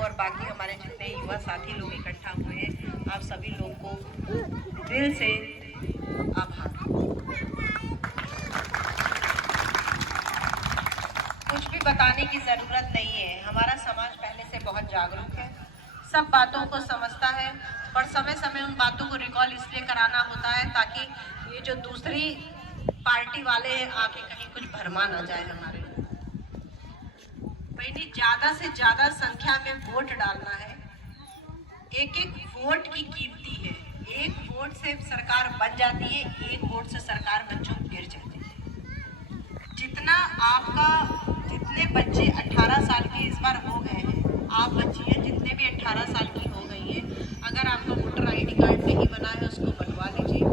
और बाकी हमारे जितने युवा साथी लोग इकट्ठा हुए हैं, आप सभी लोग को दिल से आभार। कुछ भी बताने की ज़रूरत नहीं है, हमारा समाज पहले से बहुत जागरूक है, सब बातों को समझता है, पर समय समय उन बातों को रिकॉल इसलिए कराना होता है ताकि ये जो दूसरी पार्टी वाले हैं आके कहीं कुछ भरमा ना जाए हमारे। बहनी, ज़्यादा से ज़्यादा संख्या में वोट डालना है। एक एक वोट की कीमती है, एक वोट से सरकार बन जाती है, एक वोट से सरकार बच्चों गिर जाती है। जितना आपका, जितने बच्चे 18 साल के इस बार हो गए हैं, आप बच्चियाँ जितने भी 18 साल की हो गई हैं, अगर आपका वोटर ID कार्ड नहीं बना है उसको बनवा लीजिए,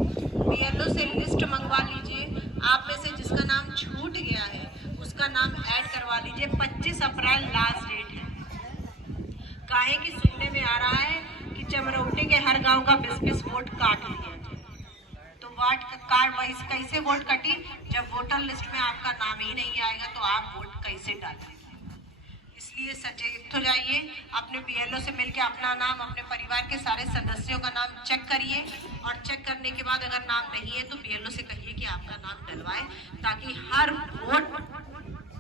BLO से लिस्ट मंगवा लीजिए, आप में से जिसका नाम छूट गया है उसका नाम ऐड करवा लीजिए। 25 अप्रैल लास्ट डेट है। काहे कि सुनने में आ रहा है कि चमरौटी के हर गांव का 20-20 वोट काट लिया जाए, तो वोट कार्ड वाइज कैसे वोट कटी? जब वोटर लिस्ट में आपका नाम ही नहीं आएगा तो आप वोट कैसे डालेंगे? इसलिए सचेत हो जाइए, अपने BLO से मिलकर अपना नाम, अपने परिवार के सारे सदस्यों का नाम चेक करिए, और चेक करने के बाद अगर नाम नहीं है तो BLO से कहिए कि आपका नाम डलवाए, ताकि हर वोट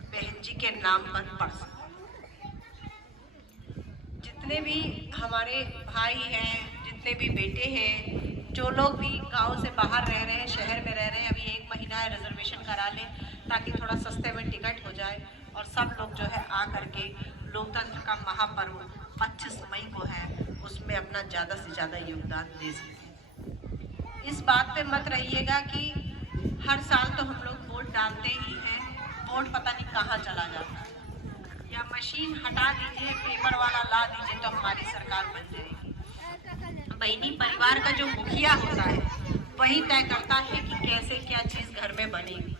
बहन जी के नाम पर पड़ सके। जितने भी हमारे भाई हैं, जितने भी बेटे हैं, जो लोग भी गांव से बाहर रह रहे हैं, शहर में रह रहे हैं, अभी 1 महीना है, रिजर्वेशन करा लें ताकि थोड़ा सस्ते में टिकट हो जाए और सब लोग जो है आ करके लोकतंत्र का महापर्व 25 मई को है, उसमें अपना ज़्यादा से ज़्यादा योगदान दे सकें। इस बात पे मत रहिएगा कि हर साल तो हम लोग वोट डालते ही हैं, वोट पता नहीं कहाँ चला जाता है, या मशीन हटा दीजिए, पेपर वाला ला दीजिए तो हमारी सरकार बन जाएगी। बहनी, परिवार का जो मुखिया होता है वही तय करता है कि कैसे क्या चीज़ घर में बनेगी।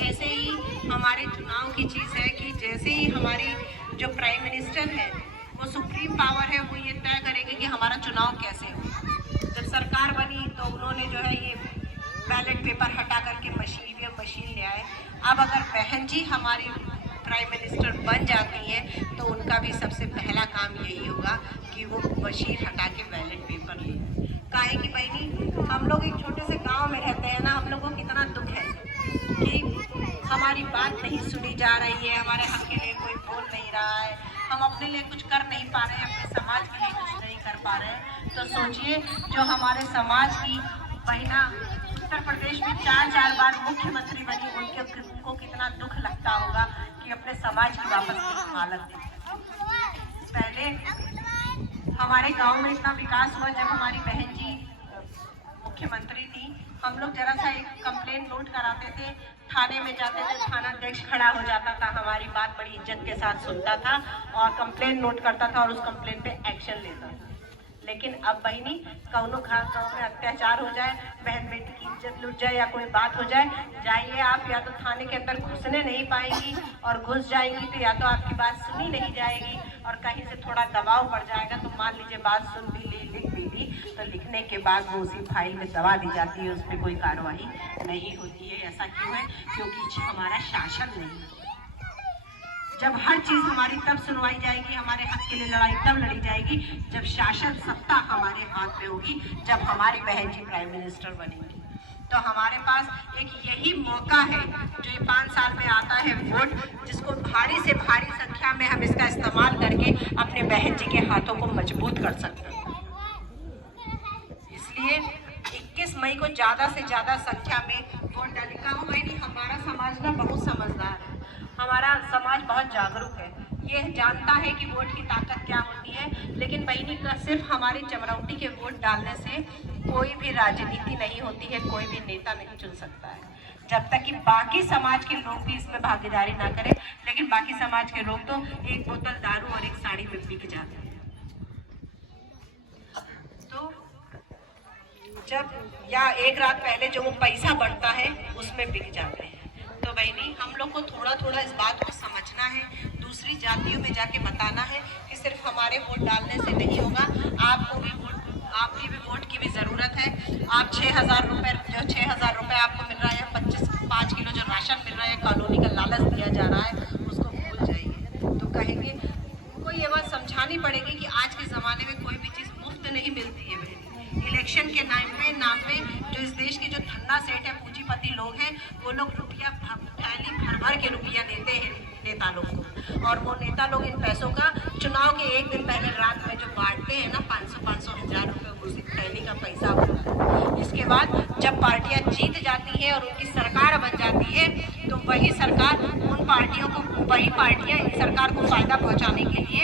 ऐसे ही हमारे चुनाव की चीज़ है कि जैसे ही हमारी जो प्राइम मिनिस्टर है वो सुप्रीम पावर है, वो ये तय करेंगे कि हमारा चुनाव कैसे हो। जब सरकार बनी तो उन्होंने जो है ये बैलेट पेपर हटा करके मशीन ले आए। अब अगर बहन जी हमारी प्राइम मिनिस्टर बन जाती हैं तो उनका भी सबसे पहला काम यही होगा कि वो मशीन हटा के बैलेट पेपर ले। काहे कि बहनी, हम लोग एक छोटे से गांव में रहते हैं ना, हम लोगों को कितना दुख है कि हमारी बात नहीं सुनी जा रही है, हमारे हक के लिए कोई बोल नहीं रहा है, हम अपने लिए कुछ कर नहीं पा रहे हैं, अपने समाज के लिए कुछ नहीं कर पा रहे हैं। तो सोचिए, जो हमारे समाज की बहना उत्तर प्रदेश में 4 बार मुख्यमंत्री बनी, उनको कितना दुख लगता होगा कि अपने समाज की वापस की हालत थी। पहले हमारे गांव में इतना विकास हुआ जब हमारी बहन जी मुख्यमंत्री थी। हम लोग जरा सा एक कंप्लेन नोट कराते थे, थाने में जाते थे, थाना अध्यक्ष खड़ा हो जाता था, हमारी बात बड़ी इज्जत के साथ सुनता था और कंप्लेन नोट करता था और उस कंप्लेन पे एक्शन लेता था। लेकिन अब बहनी, कौनो गाँव में अत्याचार हो जाए, बहन बेटी की इज्जत लूट जाए या कोई बात हो जाए, जाइए आप, या तो थाने के अंदर घुसने नहीं पाएंगी, और घुस जाएंगी तो या तो आपकी बात सुनी नहीं जाएगी, और कहीं से थोड़ा दबाव पड़ जाएगा तो मान लीजिए बात सुन भी ली, लिख भी ली, तो लिखने के बाद वो उसी फाइल में दबा दी जाती है, उस पर कोई कार्रवाई नहीं होती है। ऐसा क्यों है? क्योंकि हमारा शासन नहीं है। जब हर चीज़ हमारी तब सुनवाई जाएगी, हमारे हक के लिए लड़ाई तब लड़ी जाएगी जब शासन सत्ता हमारे हाथ में होगी, जब हमारी बहन जी प्राइम मिनिस्टर बनेंगी। तो हमारे पास एक यही मौका है जो ये 5 साल में आता है वोट, जिसको भारी से भारी संख्या में हम इसका इस्तेमाल करके अपने बहन जी के हाथों को मजबूत कर सकते हैं। इसलिए 21 मई को ज़्यादा से ज़्यादा संख्या में वोट डालें। कहूँ नहीं, हमारा समाज ना बहुत समझदार है, हमारा समाज बहुत जागरूक है, ये जानता है कि वोट की ताकत क्या होती है। लेकिन बहनी, का सिर्फ हमारी चमरौटी के वोट डालने से कोई भी राजनीति नहीं होती है, कोई भी नेता नहीं चुन सकता है, जब तक कि बाकी समाज के लोग भी इसमें भागीदारी ना करें। लेकिन बाकी समाज के लोग तो एक बोतल दारू और एक साड़ी में बिक जाते हैं। तो जब या एक रात पहले जो वो पैसा बढ़ता है उसमें बिक जाते हैं। तो बहनी, हम लोग को थोड़ा थोड़ा इस बात को समझना है, दूसरी जातियों में जाके बताना है कि सिर्फ हमारे वोट डालने से नहीं होगा, आपको भी वोट, आपकी भी वोट की भी ज़रूरत है। आप 6,000 रुपये, जो 6,000 रुपये आपको मिल रहा है, 5 किलो जो राशन मिल रहा है, कॉलोनी का लालच दिया जा रहा है, उसको भूल जाइए। तो कहेंगे, उनको ये बात समझाने समझानी पड़ेगी कि आज के ज़माने में कोई भी चीज़ मुफ्त नहीं मिलती है बहन। इलेक्शन के नाम पे जो इस देश के जो धन्ना सेठ है, पूंजीपति लोग हैं, वो लोग रुपया थैली भर भर के रुपया देते हैं नेता लोग को, और वो नेता लोग इन पैसों का चुनाव के एक दिन पहले रात में जो बांटते हैं ना 500-500 हज़ार रुपये, उसी थैली का पैसा होता है। इसके बाद जब पार्टियां जीत जाती हैं और उनकी सरकार बन जाती है, तो वही सरकार उन पार्टियों को, वही पार्टियां इन सरकार को फायदा पहुंचाने के लिए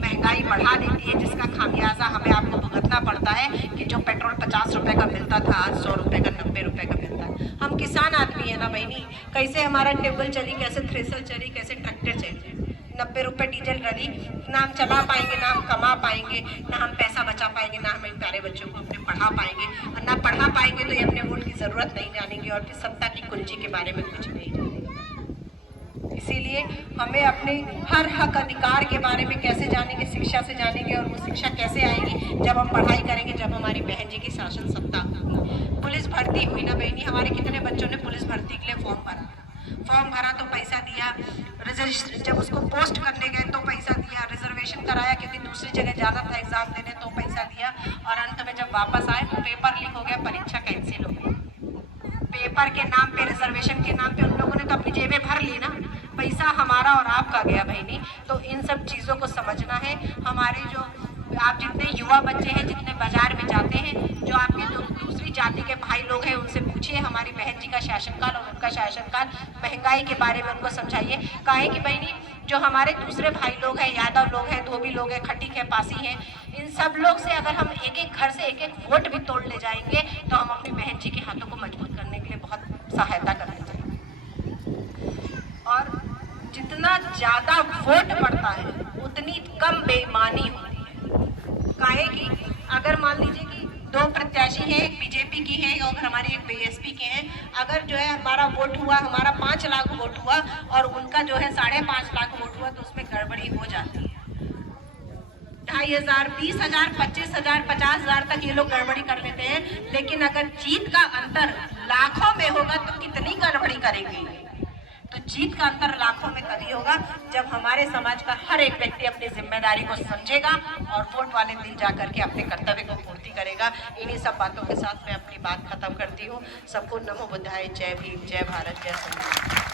महंगाई बढ़ा देती है, जिसका खामियाजा हमें आपको भुगतना पड़ता है कि जो पेट्रोल 50 रुपए का मिलता था आज 100 रुपए का, 90 रुपए का मिलता है। हम किसान आदमी है ना बहनी, कैसे हमारा टेबल चली, कैसे थ्रेसर चली, कैसे ट्रैक्टर चली। 90 रुपए डीजल डली, ना हम चला पाएंगे, ना हम कमा पाएंगे, ना हम पैसा बचा पाएंगे, ना हम इन प्यारे बच्चों को अपने पढ़ा पाएंगे, और ना पढ़ा पाएंगे तो ये अपने वोट की ज़रूरत नहीं जानेंगे और फिर सत्ता की कुंजी के बारे में कुछ नहीं जानेंगे। इसीलिए हमें अपने हर हक अधिकार के बारे में कैसे जानेंगे, शिक्षा से जानेंगे, और वो शिक्षा कैसे आएगी जब हम पढ़ाई करेंगे, जब हमारी बहन जी की शासन सत्ता होगी। पुलिस भर्ती हुई ना बहनी, हमारे कितने बच्चों ने पुलिस भर्ती के लिए फॉर्म भरा तो पैसा दिया, रजिस्टर जब उसको पोस्ट करने गए तो पैसा दिया, रिजर्वेशन कराया क्योंकि दूसरी जगह जाना था एग्जाम देने तो पैसा दिया, और अंत में जब वापस आए तो पेपर लीक हो गया, परीक्षा कैंसिल हो गई। पेपर के नाम पे, रिजर्वेशन के नाम पे उन लोगों ने तो अपनी जेबें भर ली ना, पैसा हमारा और आपका गया बहनी। तो इन सब चीज़ों को समझना है। हमारे जो आप जितने युवा बच्चे हैं, जितने बाजार में जाते हैं, जो आपके दूसरी जाति के भाई लोग हैं, उनसे पूछिए हमारी बहन जी का शासनकाल और उनका शासनकाल, महंगाई के बारे में उनको समझाइए। काहे कि बहनी जो हमारे दूसरे भाई लोग हैं, यादव लोग हैं, धोबी लोग हैं, खटीक है, पासी हैं, इन सब लोग से अगर हम एक एक घर से एक एक वोट भी तोड़ ले जाएंगे तो हम अपनी बहन जी के हाथों को मजबूत करने के लिए बहुत सहायता करनी चाहिए। और जितना ज़्यादा वोट बढ़ता है उतनी कम बेईमानी होती है। काहे कि अगर मान लीजिए कि 2 प्रत्याशी हैं, एक बीजेपी की है और हमारे एक बीएसपी के हैं, अगर जो है हमारा वोट हुआ, हमारा 5 लाख वोट हुआ और उनका जो है 5.5 लाख वोट हुआ, तो उसमें गड़बड़ी हो जाती है। 2,500, 20,000, 25,000, 50,000 तक ये लोग गड़बड़ी कर लेते हैं, लेकिन अगर जीत का अंतर लाखों में होगा तो कितनी गड़बड़ी करेंगे। तो जीत का अंतर लाखों में तभी होगा जब हमारे समाज का हर एक व्यक्ति अपनी जिम्मेदारी को समझेगा और वोट वाले दिन जाकर के अपने कर्तव्य को पूर्ति करेगा। इन्हीं सब बातों के साथ मैं अपनी बात खत्म करती हूँ। सबको नमो बुद्धाय, जय भीम, जय भारत, जय संविधान।